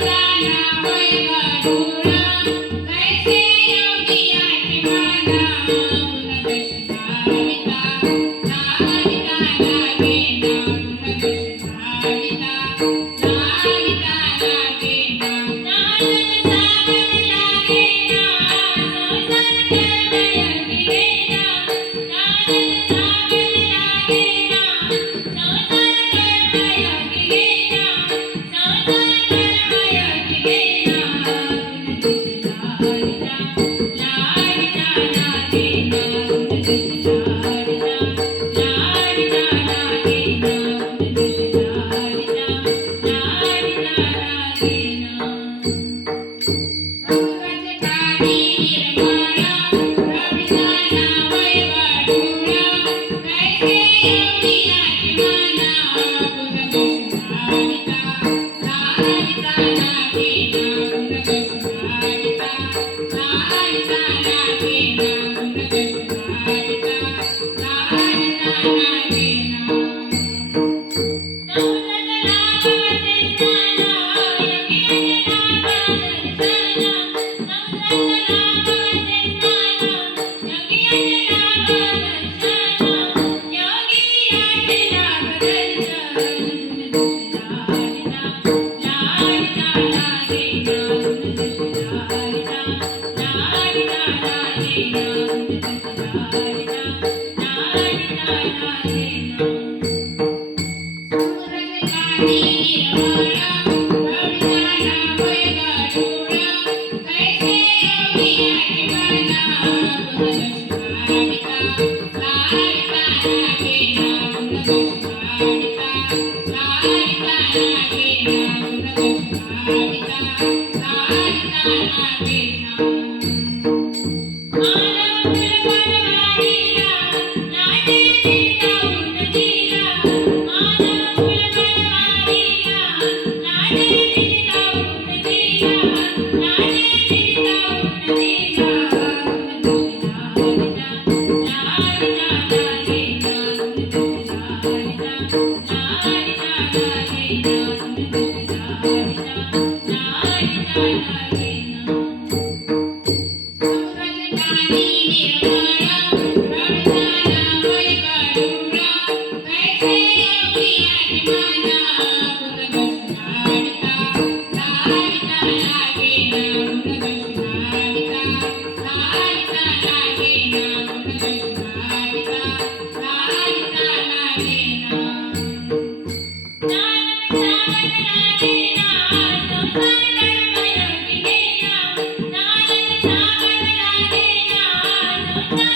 Україна вина. Thank you. Thank you. Thank you.